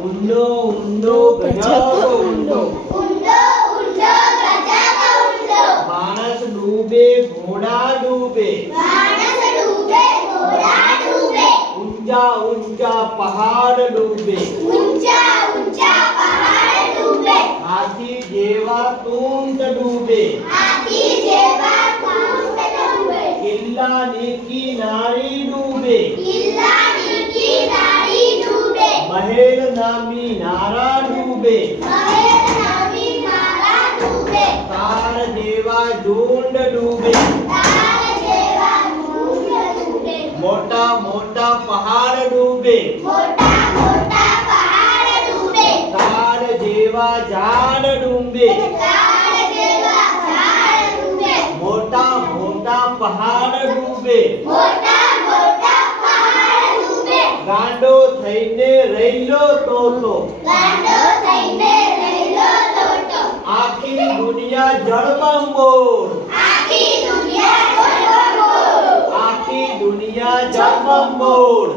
ઊંડો ઊંડો ગજબ ઊંડો માણસ ડૂબે ઘોડા ડૂબે ઊંચા ઊંચા પહાડ ડૂબે હાથી જેવા તુંટ ડૂબે કિલ્લાની કિનારી ડૂબે મહેલ નામી નારા ડૂબે તાર જેવા ઝુંડ ડૂબે મોટા મોટા પહાડ ડૂબે તાર જેવા ઝાડ ડૂબે મોટા મોટા પહાડ ડૂબે ગાંડો થઈને રહીલો તોતો આખી દુનિયા જળબંબોળ આખી દુનિયા જળબંબોળ